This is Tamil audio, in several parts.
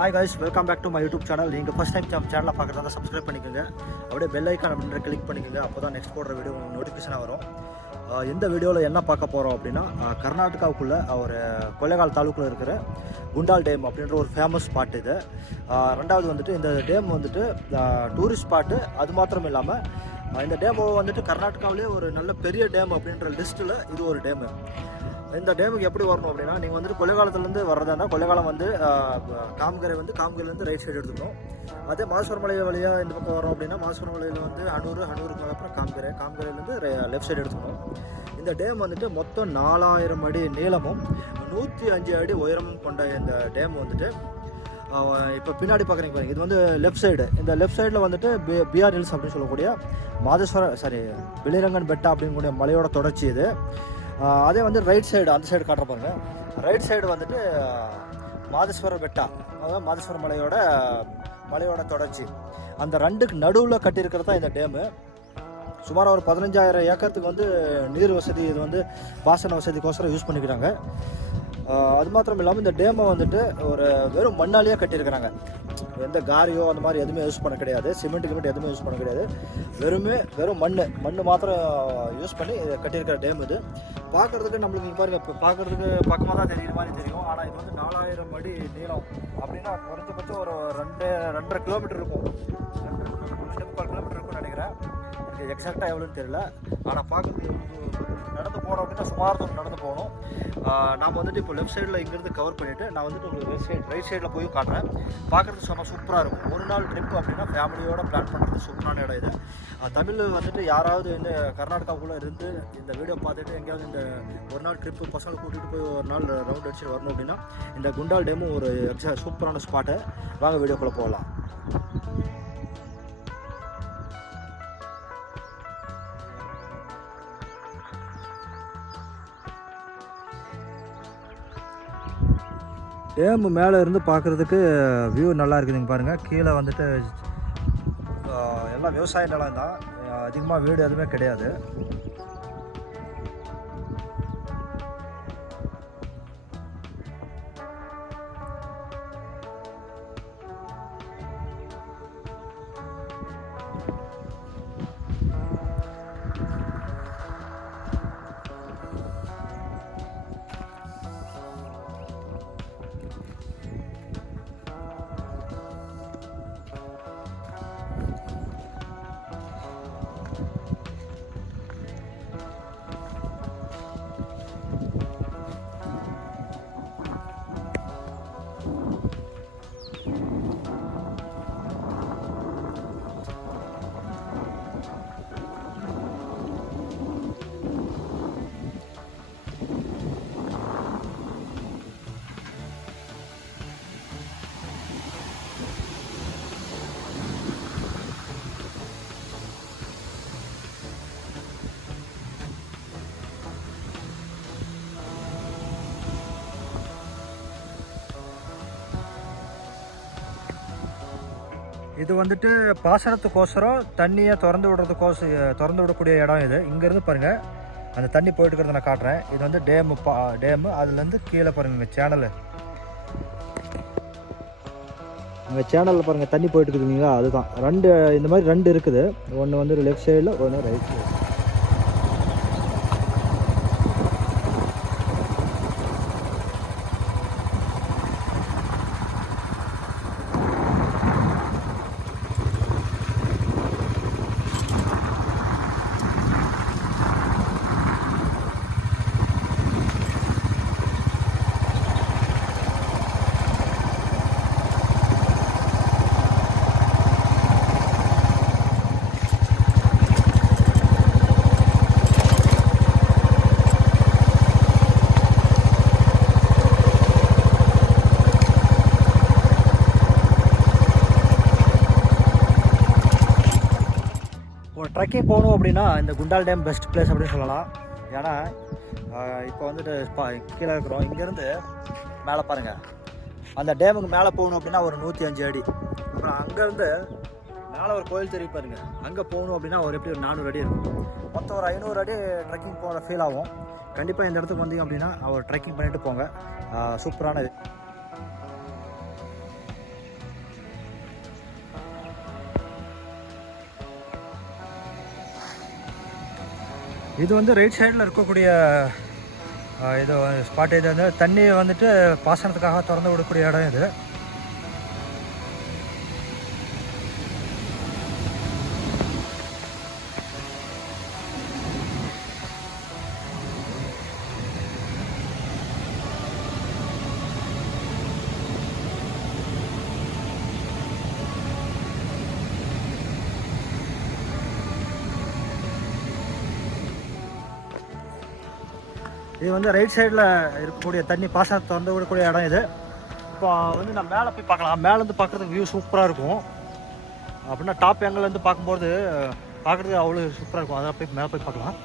Hi guys welcome back to my YouTube channel நீங்கள் ஃபஸ்ட் டைம் நம்ம சேனலை பார்க்குறதா சப்ஸ்கிரைப் பண்ணிக்கோங்க. அப்படியே பெல் ஐக்கான் அப்படின்ற கிளிக் பண்ணிக்கோங்க. அப்போ தான் நெக்ஸ்ட் போடுற வீடியோ நோட்டிஃபிகேஷனாக வரும். எந்த இந்த வீடியோவில் என்ன பார்க்க போகிறோம் அப்படின்னா கர்நாடகாவுக்குள்ளே ஒரு கொள்ளைகால் தாலுக்கில் இருக்கிற குண்டால் டேம் அப்படின்ற ஒரு ஃபேமஸ் ஸ்பாட் இது. ரெண்டாவது வந்துட்டு இந்த டேம் வந்துட்டு டூரிஸ்ட் ஸ்பாட்டு அது மாத்திரம் இல்லாமல் இந்த டேம் வந்துட்டு கர்நாடகாவிலே ஒரு நல்ல பெரிய டேம் அப்படின்ற லிஸ்ட்டில் இது ஒரு டேமு. இந்த டேமுக்கு எப்படி வரணும் அப்படின்னா நீங்கள் வந்துட்டு கொலைகாலத்துலேருந்து வர்றதா இருந்தால் வந்து ஆஹ், காமகரை வந்து காமகரையிலேருந்து ரைட் சைடு எடுத்துக்கணும். அதே மாசூர் மலை வழியாக இந்த பக்கம் வரோம் அப்படின்னா மாசூர் மலையில் வந்து அனூர் அனூருக்கு அப்புறம் காமகரை காமகரையிலேருந்து லெஃப்ட் சைடு எடுத்துக்கணும். இந்த டேம் வந்துட்டு மொத்தம் நாலாயிரம் அடி நீளமும் நூற்றி அஞ்சு அடி உயரமும் கொண்ட இந்த டேம் வந்துட்டு இப்போ பின்னாடி பார்க்குறீங்க பாருங்க. இது வந்து லெஃப்ட் சைடு இந்த லெஃப்ட் சைடில் வந்துட்டு பி பிஆர் ஹில்ஸ் அப்படின்னு சொல்லக்கூடிய மாதேஸ்வர சாரி வெளிரங்கன் பெட்டா அப்படிங்கக்கூடிய மலையோட தொடர்ச்சி இது. அதே வந்து ரைட் சைடு அந்த சைடு காட்டுற பாருங்க. ரைட் சைடு வந்துட்டு ஆஹ், மாதேஸ்வர பெட்டா அதாவது மாதேஸ்வர மலையோட மலையோட தொடர்ச்சி. அந்த ரெண்டுக்கு நடுவில் கட்டியிருக்கிறது தான் இந்த டேமு சுமார் ஒரு பதினஞ்சாயிரம் ஏக்கரத்துக்கு வந்து நீர் வசதி இது வந்து பாசன வசதிக்கோசரம் யூஸ் பண்ணிக்கிறாங்க. அது மாத்திரம் இல்லாமல் இந்த டேமை வந்துட்டு ஒரு வெறும் மண்ணாலேயே கட்டியிருக்கிறாங்க. எந்த காரியோ அந்த மாதிரி எதுவுமே யூஸ் பண்ண கிடையாது சிமெண்ட் கிமெண்ட் எதுவுமே யூஸ் பண்ண கிடையாது வெறுமே வெறும் மண் மண் மாத்திரம் யூஸ் பண்ணி கட்டியிருக்கிற டேம் இது பார்க்குறதுக்கு நம்மளுக்கு இங்கே பாருங்கள் இப்போ பார்க்குறதுக்கு பக்கமாக தான் தெரியுற மாதிரி தெரியும் ஆனால் இது வந்து நாலாயிரம் அடி நீளம் அப்படின்னா குறைஞ்சபட்சம் ஒரு ரெண்டு ரெண்டரை கிலோமீட்டர் இருக்கும் ரெண்டரை கிலோமீட்டர் ரெண்டு முக்கால் கிலோமீட்டர் இருக்கும்னு நினைக்கிறேன் எக்ஸாக்டாக எவ்வளோன்னு தெரியல. ஆனால் பார்க்குறது நடந்து போனோம் அப்படின்னா சுமார் தூரம் நடந்து போகணும். நாம் வந்துட்டு இப்போ லெஃப்ட் சைடில் இங்கேருந்து கவர் பண்ணிவிட்டு நான் வந்துட்டு உங்களுக்கு ரைட் சைடு ரைட் சைடில் போய் காட்டுறேன். பார்க்குறதுக்கு சொன்னால் சூப்பராக இருக்கும். ஒரு நாள் ட்ரிப் அப்படின்னா ஃபேமிலியோட பிளான் பண்ணுறது சூப்பரான இடம் இது. தமிழ் வந்துட்டு யாராவது இந்த கர்நாடகாவுக்குள்ளே இருந்து இந்த வீடியோ பார்த்துட்டு எங்கேயாவது இந்த ஒரு நாள் ட்ரிப்பு பசங்களை கூட்டிகிட்டு போய் ஒரு நாள் ரவுண்ட் அடிச்சுட்டு வரணும் அப்படின்னா இந்த குண்டால் டேமும் ஒரு எக்ஸா சூப்பரான ஸ்பாட்டு வாங்க வீடியோக்குள்ளே போகலாம். டேம் மேலே இருந்து பார்க்குறதுக்கு வியூ நல்லா இருக்குதுங்க பாருங்கள் கீழே வந்துட்டு எல்லாம் விவசாய நிலம் தான் அதிகமாக வீடு எதுவுமே கிடையாது. இது வந்துட்டு பாசனத்துக்கோசரம் தண்ணியை திறந்து விடுறதுக்கோச திறந்து விடக்கூடிய இடம் இது. இங்கேருந்து பாருங்கள் அந்த தண்ணி போயிட்டு இருக்கிறத நான் காட்டுறேன். இது வந்து டேமு பா டேமு. அதுலேருந்து கீழே பாருங்க சேனலு. இங்கே சேனலில் பாருங்கள் தண்ணி போயிட்டு இருக்குதுங்களா அதுதான். ரெண்டு இந்த மாதிரி ரெண்டு இருக்குது. ஒன்று வந்து லெஃப்ட் சைடில் ஒன்று ரைட் சைடு ஒரு ட்ரெக்கிங் போகணும் அப்படின்னா இந்த குண்டால் டேம் பெஸ்ட் பிளேஸ் அப்படின்னு சொல்லலாம். ஏன்னா இப்போ வந்துட்டு கீழே இருக்கிறோம். இங்கேருந்து மேலே பாருங்கள் அந்த டேமுக்கு மேலே போகணும் அப்படின்னா ஒரு நூற்றி அஞ்சு அடி. அப்புறம் அங்கேருந்து மேலே ஒரு கோயில் தெரிய பாருங்க. அங்கே போகணும் அப்படின்னா ஒரு எப்படி ஒரு நானூறு அடி இருக்கும். மொத்தம் ஒரு ஐநூறு அடி ட்ரெக்கிங் போகிற ஃபீல் ஆகும். கண்டிப்பாக இந்த இடத்துக்கு வந்தீங்க அப்படின்னா ஒரு ட்ரெக்கிங் பண்ணிட்டு போங்க. சூப்பரான இது இது வந்து ரைட் சைடில் இருக்கக்கூடிய இது ஸ்பாட் இது வந்து தண்ணி வந்துட்டு பாசனத்துக்காக திறந்து விடக்கூடிய இடம் இது. இது வந்து ரைட் சைடில் இருக்கக்கூடிய தண்ணி பாசனத்தை திறந்து விடக்கூடிய இடம் இது. இப்போ வந்து நான் மேலே போய் பார்க்கலாம். மேலேருந்து பார்க்குறதுக்கு வியூ சூப்பராக இருக்கும். அப்படின்னா டாப் இருந்து பார்க்கும்போது பார்க்குறதுக்கு அவ்வளோ சூப்பராக இருக்கும். அதை போய் மேலே போய் பார்க்கலாம்.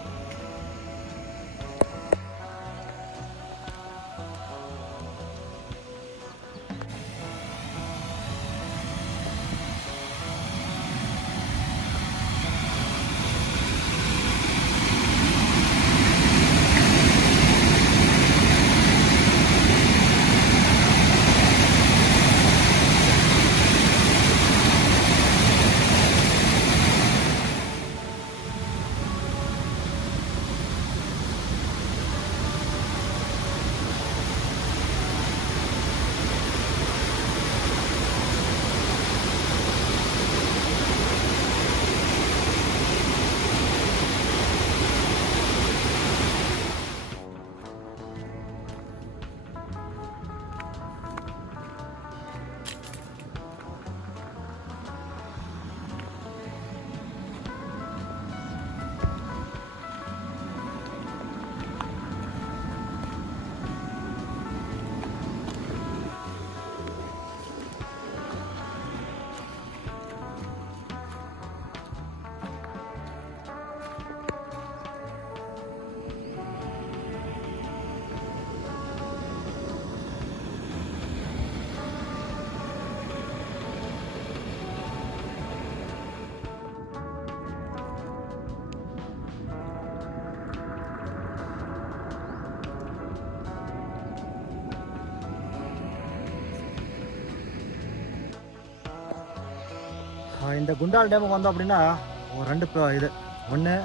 இந்த குண்டால் டேமுக்கு வந்தோம் அப்படின்னா ஒரு ரெண்டு ப- இது. ஒன்று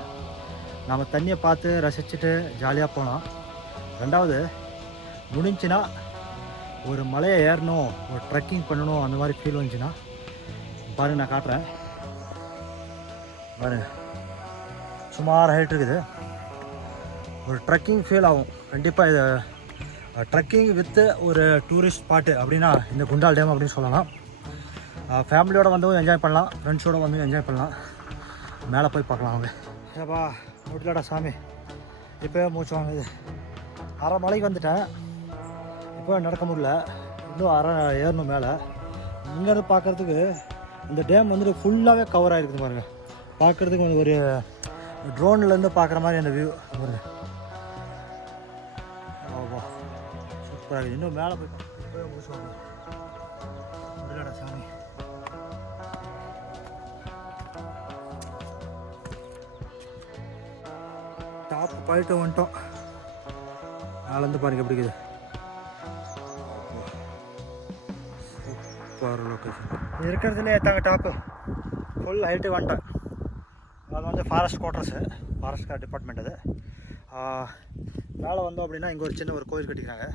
நாம் தண்ணியை பார்த்து ரசிச்சுட்டு ஜாலியாக போனோம். ரெண்டாவது முடிஞ்சுன்னா ஒரு மலையை ஏறணும் ஒரு ட்ரெக்கிங் பண்ணணும் அந்த மாதிரி ஃபீல் வந்துச்சுன்னா பாருங்க நான் காட்டுறேன். பாருங்க. சுமார் ஹைட் இருக்குது. ஒரு ட்ரெக்கிங் ஃபீல் ஆகும். கண்டிப்பாக இது ட்ரெக்கிங் வித்து ஒரு டூரிஸ்ட் ஸ்பாட்டு அப்படின்னா இந்த குண்டால் டேம் அப்படின்னு சொல்லலாம். ஃபேமிலியோடு வந்து என்ஜாய் பண்ணலாம். ஃப்ரெண்ட்ஸோட வந்து என்ஜாய் பண்ணலாம். மேலே போய் பார்க்கலாம் அவங்க. ஏப்பா முடியலடா சாமி. இப்போ மூச்சு வாங்குது. அரை மலைக்கு வந்துட்டேன். இப்போ நடக்க முடியல. இன்னும் அரை ஏறணும் மேலே. இங்கேருந்து பார்க்குறதுக்கு இந்த டேம் வந்துட்டு ஃபுல்லாகவே கவர் ஆகிருக்குது பாருங்கள் பார்க்குறதுக்கு வந்து ஒரு ட்ரோன்லேருந்து பார்க்குற மாதிரி அந்த வியூ பாருங்க ஆமா. சூப்பராக இருக்குது. இன்னும் மேலே போய் இப்போவே மூச்சு முடியலடா சாமி. டாப் போயிட்டு வந்துட்டோம். நாலேருந்து பாருங்க எப்படி இருக்குது. சூப்பர் லொக்கேஷன் இருக்கிறதுலே தாங்க டாப்பு ஃபுல் ஹைட்டு வந்துட்டோம். அது வந்து ஃபாரஸ்ட் குவார்ட்டர்ஸு ஃபாரஸ்ட் டிபார்ட்மெண்ட் அது. மேலே வந்தோம் அப்படின்னா இங்கே ஒரு சின்ன ஒரு கோயில் கட்டிக்கிறாங்க.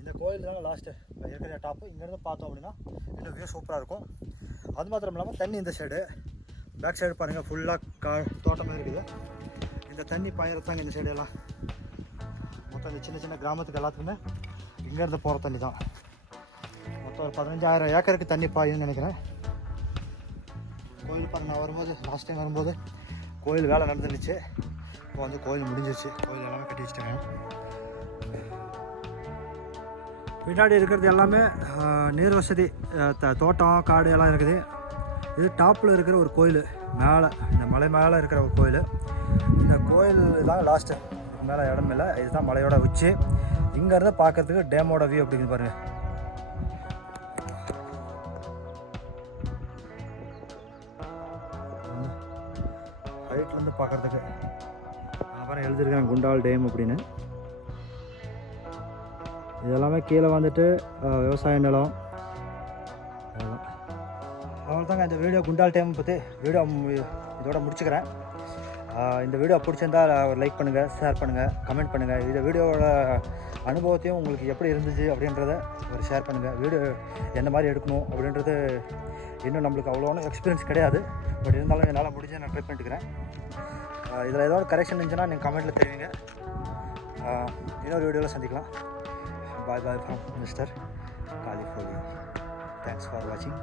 இந்த கோயில் தாங்க லாஸ்ட்டு இருக்கிற டாப்பு இங்கேருந்து பார்த்தோம் அப்படின்னா இன்னும் வியூ சூப்பராக இருக்கும். அது மாத்திரம் இல்லாமல் தண்ணி இந்த சைடு பேக் சைடு பாருங்கள் ஃபுல்லாக கா தோட்டமாக இருக்குது. இந்த தண்ணி பாயிரத்தாங்க இந்த சைடு எல்லாம். மொத்தம் இந்த சின்ன சின்ன கிராமத்துக்கு எல்லாத்துக்குமே இங்கேருந்து போகிற தண்ணி தான். மொத்தம் ஒரு பதினஞ்சாயிரம் ஏக்கருக்கு தண்ணி பாயுன்னு நினைக்கிறேன். கோயில் பாருங்க நான் வரும்போது லாஸ்ட் டைம் வரும்போது கோயில் வேலை நடந்துருந்துச்சு. இப்போ வந்து கோயில் முடிஞ்சிச்சு கோயில் எல்லாமே கட்டி வச்சிட்டாங்க பின்னாடி இருக்கிறது எல்லாமே நீர் வசதி தோட்டம் காடு எல்லாம் இருக்குது. இது டாப்பில் இருக்கிற ஒரு கோயில். மேலே இந்த மலை மேலே இருக்கிற ஒரு கோயில். இந்த கோயில் தான் லாஸ்ட்டு மேலே இடம் இல்லை. இதுதான் மலையோட உச்சி. இங்கேருந்து பார்க்கறதுக்கு டேமோட வியூ அப்படிங்குது பாருங்கள் ஹைட்லேருந்து பார்க்கறதுக்கு அப்புறம் எழுதியிருக்கேன் குண்டால் டேம் அப்படின்னு. இதெல்லாமே கீழே வந்துட்டு விவசாய நிலம். அவ்வளோதாங்க இந்த வீடியோ குண்டால் டேம் பற்றி வீடியோ இதோட முடிச்சுக்கிறேன். இந்த வீடியோ பிடிச்சிருந்தா ஒரு லைக் பண்ணுங்கள் ஷேர் பண்ணுங்கள் கமெண்ட் பண்ணுங்கள் இந்த வீடியோவோட அனுபவத்தையும் உங்களுக்கு எப்படி இருந்துச்சு அப்படின்றத ஒரு ஷேர் பண்ணுங்கள் வீடியோ எந்த மாதிரி எடுக்கணும் அப்படின்றது இன்னும் நம்மளுக்கு அவ்வளோவான எக்ஸ்பீரியன்ஸ் கிடையாது. பட் இருந்தாலும் என்னால் முடிஞ்ச நான் ட்ரை பண்ணிட்டுக்கிறேன் இதில் ஏதாவது கரெக்ஷன் இருந்துச்சுன்னா நீங்கள் கமெண்ட்டில் தெரிவிங்க. இன்னொரு வீடியோவில் சந்திக்கலாம். பாய் பாய் ஃப்ரம் மிஸ்டர் காலிஃபோலி தேங்க்ஸ் ஃபார் வாட்சிங்